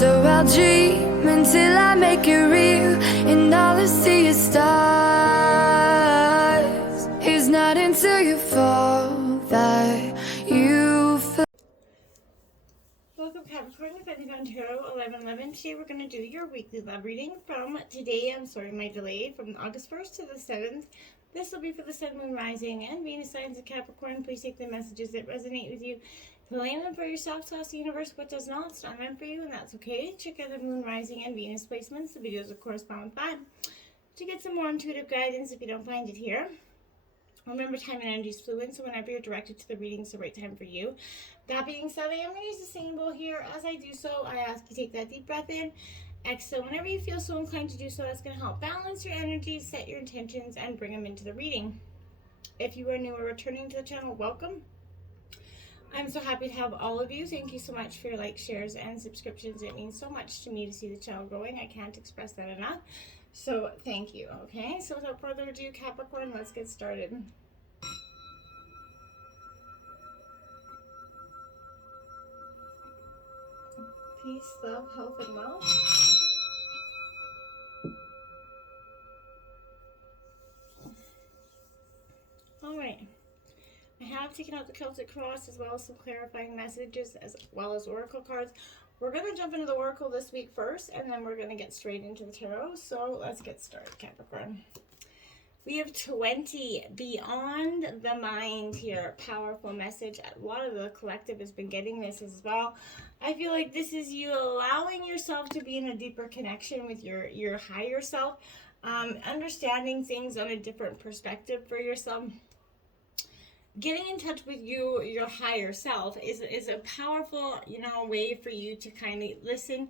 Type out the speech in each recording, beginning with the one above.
So I'll dream until I make it real, and all I see is stars. It's not until you fall that you fall. Welcome Capricorn to Pentacles Tarot 1111. Today we're going to do your weekly love reading from today, my delay, from August 1st to the 7th. This will be for the Sun, Moon, Rising, and Venus signs of Capricorn. Please take the messages that resonate with you, claim them for yourself, so ask the universe what does not. It's not meant for you, and that's okay. Check out the Moon, Rising, and Venus placements. The videos will correspond with that. To get some more intuitive guidance if you don't find it here. Remember, time and energy is fluid, so whenever you're directed to the reading, it's the right time for you. That being said, I am going to use the singing bowl here. As I do so, I ask you take that deep breath in. Exhale whenever you feel so inclined to do so. That's going to help balance your energy, set your intentions, and bring them into the reading. If you are new or returning to the channel, welcome. I'm so happy to have all of you. Thank you so much for your likes, shares, and subscriptions. It means so much to me to see the channel growing. I can't express that enough. So thank you. Okay, so without further ado, Capricorn, let's get started. Peace, love, health, and wealth. All right. I have taken out the Celtic Cross as well as some clarifying messages as well as oracle cards. We're going to jump into the oracle this week first, and then we're going to get straight into the tarot. So let's get started, Capricorn. We have 20, beyond the mind here. Powerful message. A lot of the collective has been getting this as well. I feel like this is you allowing yourself to be in a deeper connection with your higher self. Understanding things on a different perspective for yourself. Getting in touch with your higher self is a powerful, way for you to kind of listen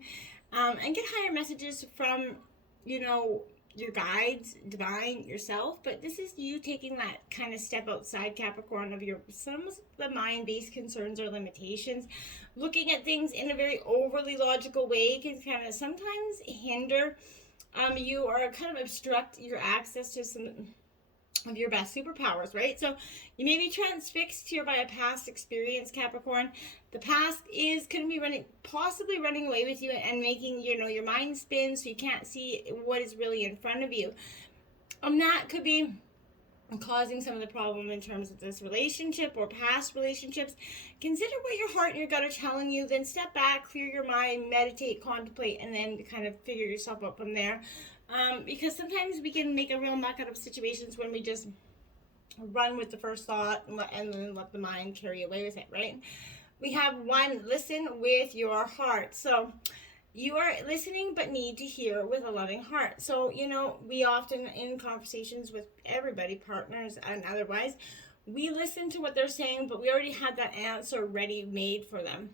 and get higher messages from, your guides, divine, yourself. But this is you taking that kind of step outside, Capricorn, of some of the mind-based concerns or limitations. Looking at things in a very overly logical way can kind of sometimes hinder you or kind of obstruct your access to some of your best superpowers, right? So you may be transfixed here by a past experience, Capricorn. The past is going to be possibly running away with you and making, your mind spin so you can't see what is really in front of you. That could be causing some of the problem in terms of this relationship or past relationships. Consider what your heart and your gut are telling you, then step back, clear your mind, meditate, contemplate, and then kind of figure yourself out from there. Because sometimes we can make a real muck out of situations when we just run with the first thought and then let the mind carry away with it, right? We have 1, listen with your heart. So you are listening but need to hear with a loving heart. So, we often in conversations with everybody, partners and otherwise, we listen to what they're saying, but we already had that answer ready made for them.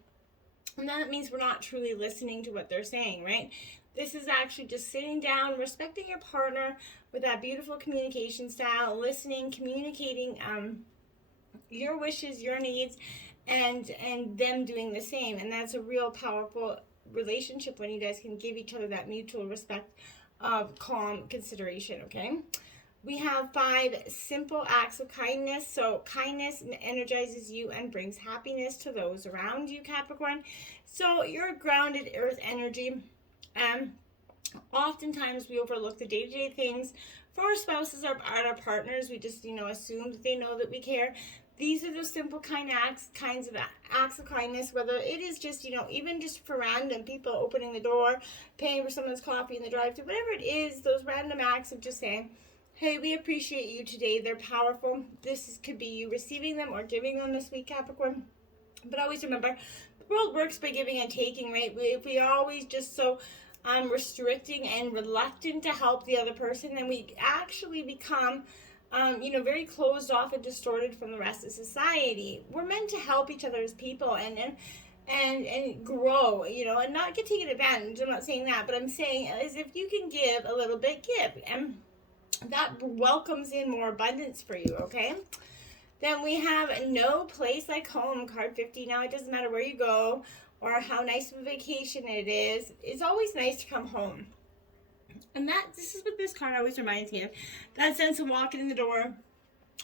And that means we're not truly listening to what they're saying, right? This is actually just sitting down, respecting your partner with that beautiful communication style, listening, communicating your wishes, your needs, and them doing the same. And that's a real powerful relationship when you guys can give each other that mutual respect of calm consideration, okay? We have 5 simple acts of kindness. So kindness energizes you and brings happiness to those around you, Capricorn. So you're grounded earth energy. Oftentimes we overlook the day-to-day things for our spouses or our partners. We just, assume that they know that we care. These are the simple kinds of acts of kindness, whether it is just, even just for random people opening the door, paying for someone's coffee in the drive-thru, whatever it is, those random acts of just saying, hey, we appreciate you today. They're powerful. Could be you receiving them or giving them this week, Capricorn. But always remember, the world works by giving and taking, right? If we are always just so restricting and reluctant to help the other person, then we actually become very closed off and distorted from the rest of society. We're meant to help each other as people and grow, and not get taken advantage. I'm not saying that, but I'm saying is if you can give a little bit, give. And that welcomes in more abundance for you, okay? Then we have no place like home, card 50. Now, it doesn't matter where you go or how nice of a vacation it is. It's always nice to come home. And this is what this card always reminds me of. That sense of walking in the door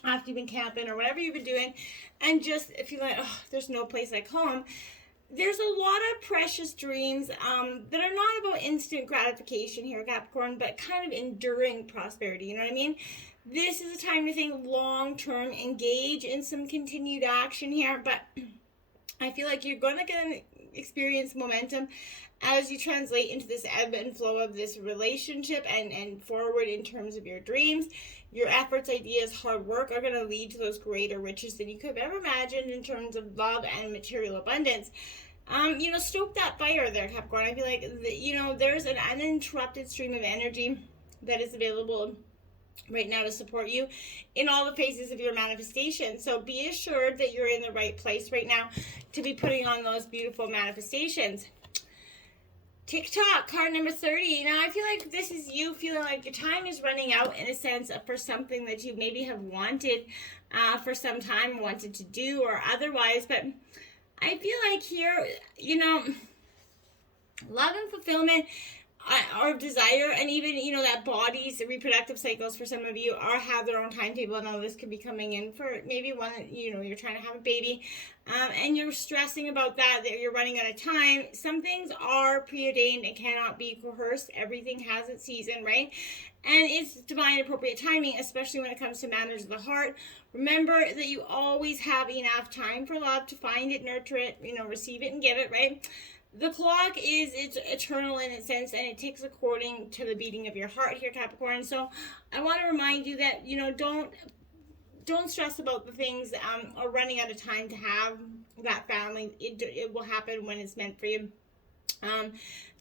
after you've been camping or whatever you've been doing, and just feeling like, oh, there's no place like home. there's a lot of precious dreams that are not about instant gratification here, Capricorn, but kind of enduring prosperity. You know what I mean? This is a time to think long-term, engage in some continued action here, but I feel like you're going to experience momentum as you translate into this ebb and flow of this relationship and forward in terms of your dreams. Your efforts, ideas, hard work are going to lead to those greater riches than you could have ever imagined in terms of love and material abundance. Stoke that fire there, Capricorn. I feel like, there's an uninterrupted stream of energy that is available right now to support you in all the phases of your manifestation. So be assured that you're in the right place right now to be putting on those beautiful manifestations. Tock, card number 30. Now, I feel like this is you feeling like your time is running out in a sense for something that you maybe have wanted for some time, wanted to do or otherwise. But I feel like here, love and fulfillment, our desire, and even that body's reproductive cycles for some of you have their own timetable. And all this could be coming in for maybe one that you're trying to have a baby, and you're stressing about that you're running out of time. Some things are preordained and cannot be coerced. Everything has its season, right? And it's divine appropriate timing, especially when it comes to matters of the heart. Remember that you always have enough time for love to find it, nurture it, receive it and give it, right? The clock it's eternal in its sense, and it ticks according to the beating of your heart here, Capricorn. So I want to remind you that, don't stress about the things or running out of time to have that family. It will happen when it's meant for you.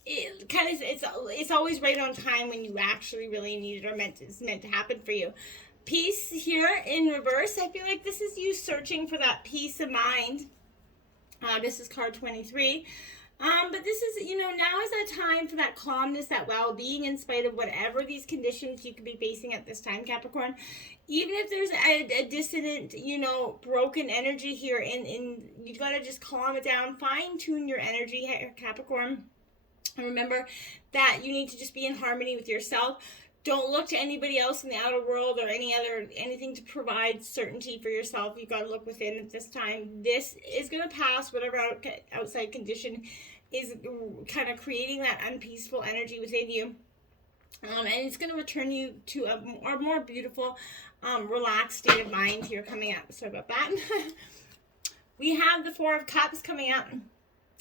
It's always right on time when you actually really need it or it's meant to happen for you. Peace here in reverse. I feel like this is you searching for that peace of mind. This is card 23. But this is, now is that time for that calmness, that well-being in spite of whatever these conditions you could be facing at this time, Capricorn. Even if there's a dissonant, broken energy here, and you got to just calm it down, fine-tune your energy here, Capricorn. And remember that you need to just be in harmony with yourself. Don't look to anybody else in the outer world or anything to provide certainty for yourself. You got to look within at this time. This is going to pass. Whatever outside condition is kind of creating that unpeaceful energy within you. And it's going to return you to a more beautiful, relaxed state of mind here coming up. Sorry about that. We have the Four of Cups coming up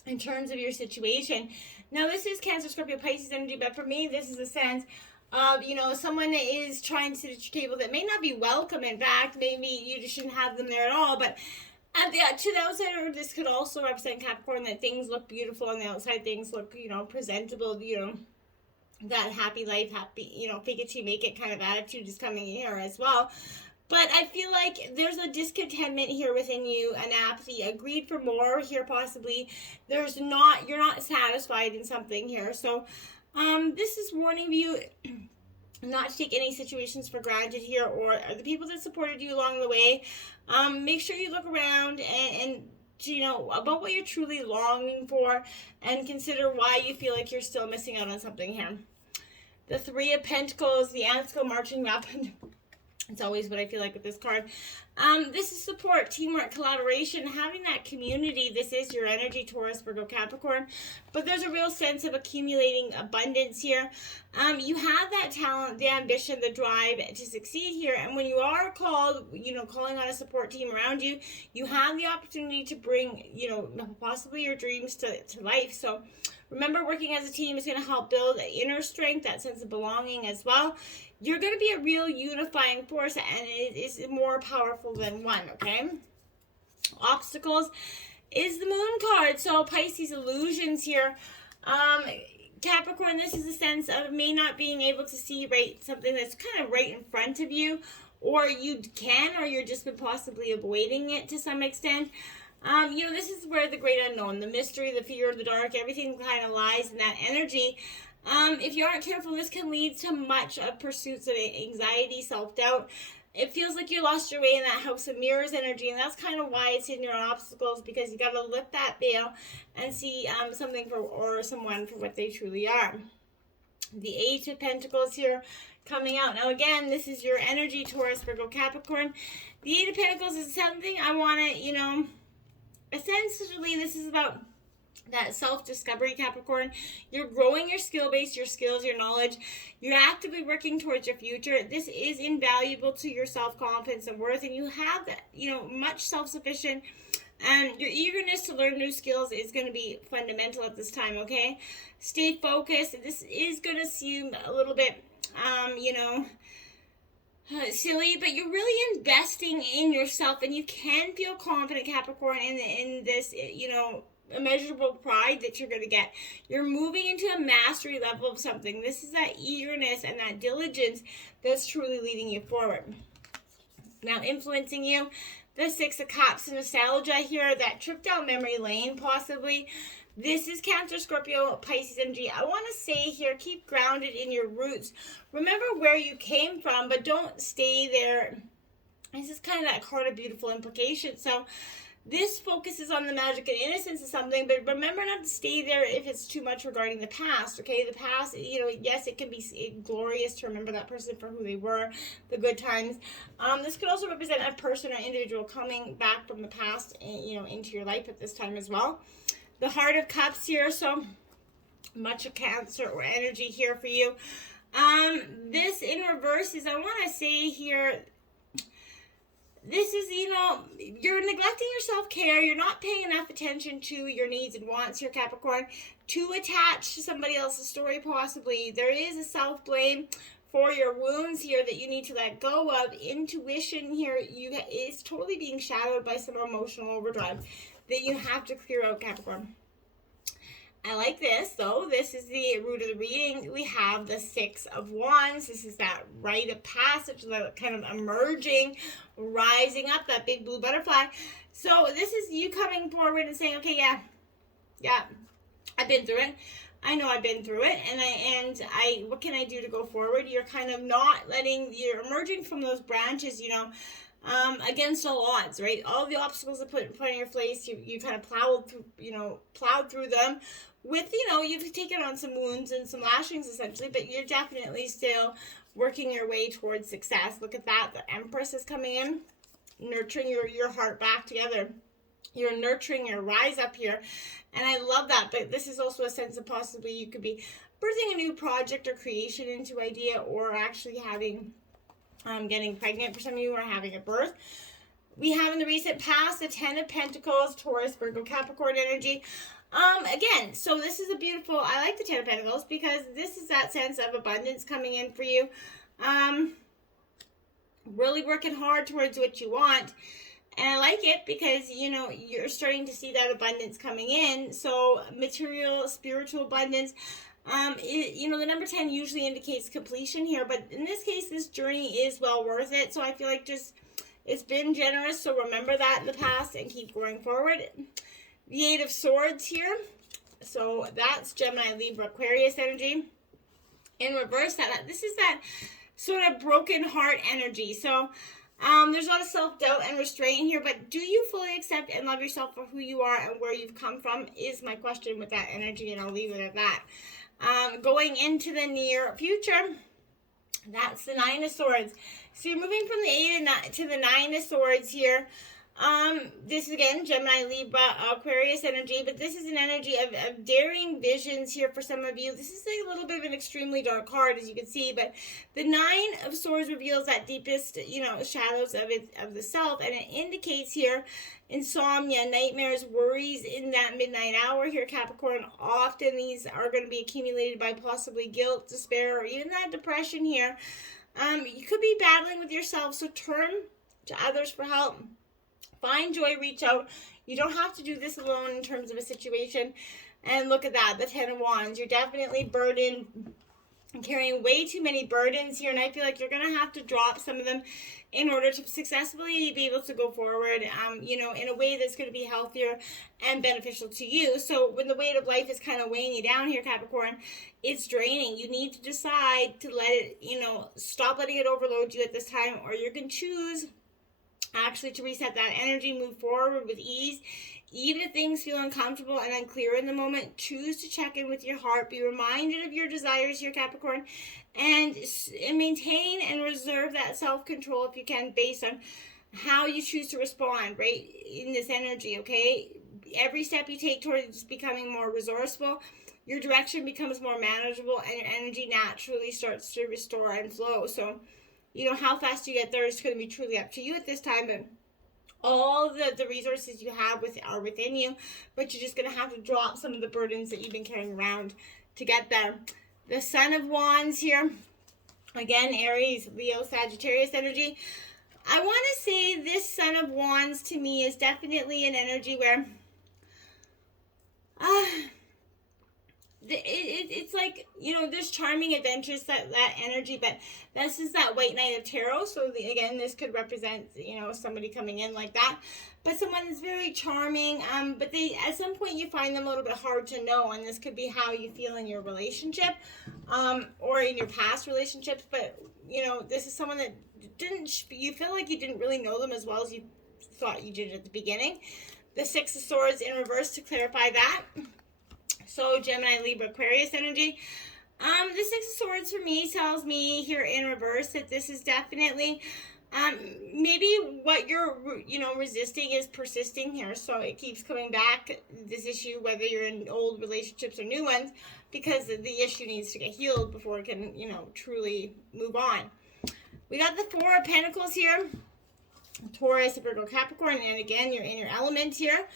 in terms of your situation. Now, this is Cancer, Scorpio, Pisces energy, but for me, this is a sense of, someone that is trying to sit at your table that may not be welcome. In fact, maybe you just shouldn't have them there at all. But to the outsider, this could also represent, Capricorn, that things look beautiful on the outside. Things look, presentable, that happy life, fake it till you make it kind of attitude is coming here as well. But I feel like there's a discontentment here within you, an apathy, a greed for more here possibly. You're not satisfied in something here. So this is warning you not to take any situations for granted here, or the people that supported you along the way. Make sure you look around and about what you're truly longing for, and consider why you feel like you're still missing out on something here. The Three of Pentacles, the ants go marching up. It's always what I feel like with this card. This is support, teamwork, collaboration, having that community. This is your energy, Taurus, Virgo, Capricorn. But there's a real sense of accumulating abundance here. You have that talent, the ambition, the drive to succeed here. And when you are called, calling on a support team around you, you have the opportunity to bring, possibly your dreams to life. So remember, working as a team is going to help build inner strength, that sense of belonging as well. You're going to be a real unifying force, and it is more powerful than one, okay? Obstacles is the Moon card. So Pisces, illusions here. Capricorn, this is a sense of may not being able to see something that's kind of right in front of you, or you can, or you're just been possibly avoiding it to some extent. This is where the great unknown, the mystery, the fear of the dark, everything kind of lies in that energy. If you aren't careful, this can lead to much of pursuits of anxiety, self-doubt. It feels like you lost your way in that House of Mirrors energy, and that's kind of why it's in your obstacles, because you got to lift that veil and see something or someone for what they truly are. The Eight of Pentacles here coming out. Now, again, this is your energy, Taurus, Virgo, Capricorn. The Eight of Pentacles is something I want to, essentially, this is about that self-discovery, Capricorn. You're growing your skill base, your skills, your knowledge. You're actively working towards your future. This is invaluable to your self-confidence and worth, and you have that, much self-sufficient. And your eagerness to learn new skills is going to be fundamental at this time, okay? Stay focused. This is going to seem a little bit, silly, but you're really investing in yourself, and you can feel confident, Capricorn, in this, immeasurable pride that you're going to get. You're moving into a mastery level of something. This is that eagerness and that diligence that's truly leading you forward. Now, influencing you, the Six of Cups, nostalgia here, that trip down memory lane, possibly. This is Cancer, Scorpio, Pisces energy. I want to say here, keep grounded in your roots. Remember where you came from, but don't stay there. This is kind of that card of beautiful implication. So this focuses on the magic and innocence of something, but remember not to stay there if it's too much regarding the past, okay? The past, yes, it can be glorious to remember that person for who they were, the good times. This could also represent a person or individual coming back from the past, into your life at this time as well. The Heart of Cups here, so much of Cancer or energy here for you. This in reverse is, I want to say here, this is, you're neglecting your self-care. You're not paying enough attention to your needs and wants here, Capricorn. Too attached to somebody else's story, possibly. There is a self-blame for your wounds here that you need to let go of. Intuition here is totally being shadowed by some emotional overdrive that you have to clear out, Capricorn. I like this, though. This is the root of the reading. We have the Six of Wands. This is that rite of passage, that kind of emerging, rising up, that big blue butterfly. So this is you coming forward and saying, okay, yeah, I've been through it. I know I've been through it, and I what can I do to go forward? You're kind of you're emerging from those branches, against all odds, right? All the obstacles that put in front of your face, you kind of plowed through them with, you've taken on some wounds and some lashings essentially, but you're definitely still working your way towards success. Look at that. The Empress is coming in, nurturing your heart back together. You're nurturing your rise up here, and I love that. But this is also a sense of possibly you could be birthing a new project or creation into idea, or actually having getting pregnant for some of you, or having a birth. We have in the recent past the Ten of Pentacles, Taurus, Virgo, Capricorn energy. Again, so this is a beautiful, I like the Ten of Pentacles because this is that sense of abundance coming in for you. Really working hard towards what you want. And I like it because, you're starting to see that abundance coming in. So material, spiritual abundance. The number 10 usually indicates completion here, but in this case, this journey is well worth it. So I feel like it's been generous. So remember that in the past and keep going forward. The Eight of Swords here. So that's Gemini, Libra, Aquarius energy. In reverse, this is that sort of broken heart energy. So there's a lot of self-doubt and restraint here, but do you fully accept and love yourself for who you are and where you've come from is my question with that energy, and I'll leave it at that. Going into the near future, that's the Nine of Swords. So you're moving from the 8 to the 9 of Swords here. This is again Gemini, Libra, Aquarius energy, but this is an energy of daring visions here for some of you. This is a little bit of an extremely dark card, as you can see, but the 9 of Swords reveals that deepest, shadows of the self, and it indicates here insomnia, nightmares, worries in that midnight hour here, Capricorn. Often these are going to be accumulated by possibly guilt, despair, or even that depression here. You could be battling with yourself, so turn to others for help. Find joy, reach out. You don't have to do this alone in terms of a situation. And look at that, the Ten of Wands. You're definitely burdened and carrying way too many burdens here, and I feel like you're going to have to drop some of them in order to successfully be able to go forward, in a way that's going to be healthier and beneficial to you. So when the weight of life is kind of weighing you down here, Capricorn, it's draining. You need to decide to let it, stop letting it overload you at this time, or you can choose actually to reset that energy, move forward with ease. Even if things feel uncomfortable and unclear in the moment, choose to check in with your heart. Be reminded of your desires here, Capricorn, and maintain and reserve that self-control if you can, based on how you choose to respond, right, in this energy, okay? Every step you take towards becoming more resourceful, your direction becomes more manageable, and your energy naturally starts to restore and flow. So, how fast you get there is going to be truly up to you at this time, but all the resources you have are within you, but you're just going to have to drop some of the burdens that you've been carrying around to get there. The Son of Wands here, again, Aries, Leo, Sagittarius energy. I want to say this Son of Wands to me is definitely an energy where it's like, there's charming adventures, that energy, but this is that White Knight of Tarot. So again, this could represent, somebody coming in like that, but someone is very charming, but they, at some point you find them a little bit hard to know, and this could be how you feel in your relationship, or in your past relationships. But this is someone that you feel like you didn't really know them as well as you thought you did at the beginning. The Six of Swords in reverse to clarify that. So Gemini, Libra, Aquarius energy. The Six of Swords for me tells me here in reverse that this is definitely maybe what you're resisting is persisting here. So it keeps coming back, this issue, whether you're in old relationships or new ones, because the issue needs to get healed before it can truly move on. We got the Four of Pentacles here. Taurus, Virgo, Capricorn, and again, you're in your element here.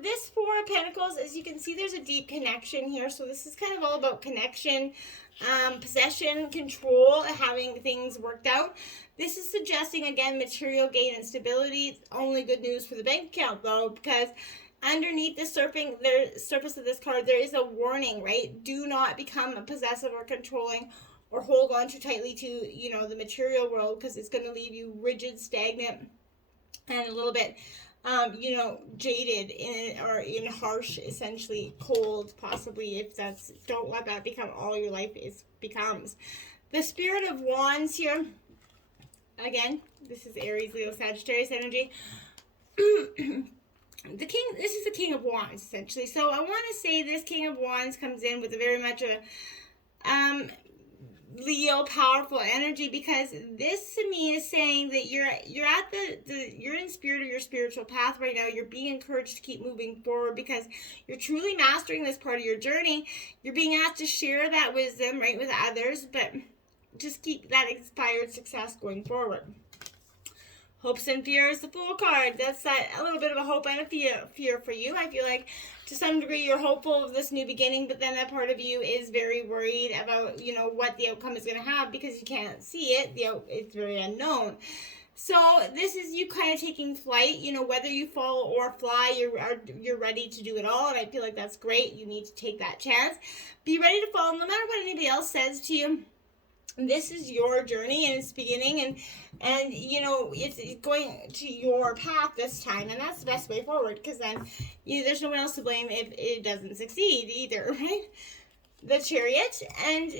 This Four of Pentacles, as you can see, there's a deep connection here. So this is kind of all about connection, possession, control, having things worked out. This is suggesting, again, material gain and stability. It's only good news for the bank account, though, because underneath the surface of this card, there is a warning, right? Do not become possessive or controlling or hold on too tightly to, the material world, because it's going to leave you rigid, stagnant, and a little bit, jaded or in harsh, essentially cold, possibly, if don't let that become all your life becomes. The Spirit of Wands here, again, this is Aries, Leo, Sagittarius energy. This is the King of Wands, essentially. So I want to say this King of Wands comes in with a very much a, Leo powerful energy, because this to me is saying that you're at you're in spirit of your spiritual path right now. You're being encouraged to keep moving forward because you're truly mastering this part of your journey. You're being asked to share that wisdom, right, with others, but just keep that inspired success going forward. Hopes and fears, the Fool card. That's a little bit of a hope and a fear for you. I feel like to some degree you're hopeful of this new beginning, but then that part of you is very worried about, what the outcome is going to have, because you can't see it. It's very unknown. So this is you kind of taking flight, whether you fall or fly, you're ready to do it all, and I feel like that's great. You need to take that chance. Be ready to fall no matter what anybody else says to you. This is your journey and it's beginning, and it's going to your path this time, and that's the best way forward, because then there's no one else to blame if it doesn't succeed either, right? The Chariot, and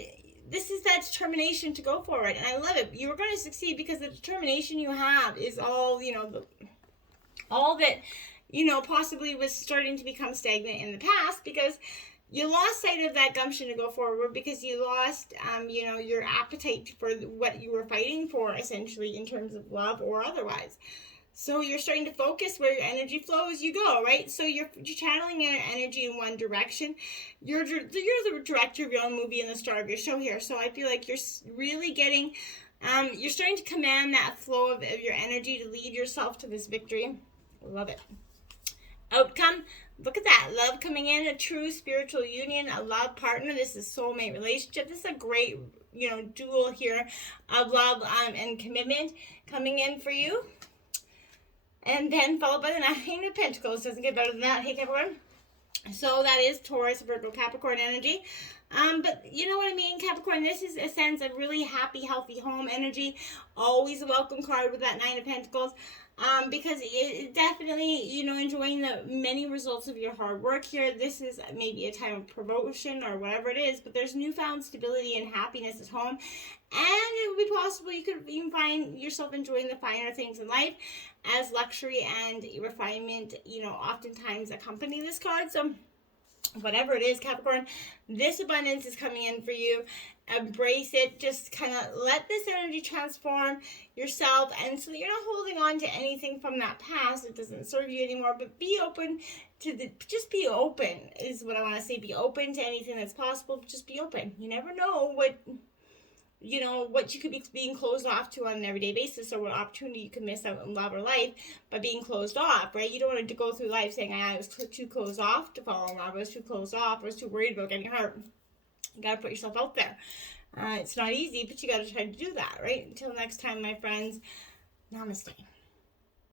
this is that determination to go for it, and I love it. You're going to succeed because the determination you have is all all that possibly was starting to become stagnant in the past, because you lost sight of that gumption to go forward, because you lost, your appetite for what you were fighting for, essentially, in terms of love or otherwise. So you're starting to focus where your energy flows, you go, right? So you're channeling your energy in one direction. You're the director of your own movie and the star of your show here. So I feel like you're really getting, you're starting to command that flow of your energy to lead yourself to this victory. Love it. Outcome. Look at that. Love coming in, a true spiritual union, a love partner. This is soulmate relationship. This is a great, duel here of love and commitment coming in for you. And then followed by the Nine of Pentacles. Doesn't get better than that. Hey, Capricorn. So that is Taurus, Virgo, Capricorn energy. But you know what I mean, Capricorn? This is a sense of really happy, healthy home energy. Always a welcome card with that Nine of Pentacles. Because it definitely, enjoying the many results of your hard work here. This is maybe a time of promotion or whatever it is, but there's newfound stability and happiness at home. And it would be possible you could even find yourself enjoying the finer things in life, as luxury and refinement, oftentimes accompany this card. So whatever it is, Capricorn, this abundance is coming in for you. embrace it, just kind of let this energy transform yourself, and so you're not holding on to anything from that past. It doesn't serve you anymore, but be open to just be open is what I want to say. Be open to anything that's possible. Just be open. You never know what you could be being closed off to on an everyday basis, or what opportunity you could miss out in love or life by being closed off, right? You don't want to go through life saying, I was too closed off to fall in love, I was too closed off, I was too worried about getting hurt. You got to put yourself out there. It's not easy, but you got to try to do that, right? Until next time, my friends, namaste.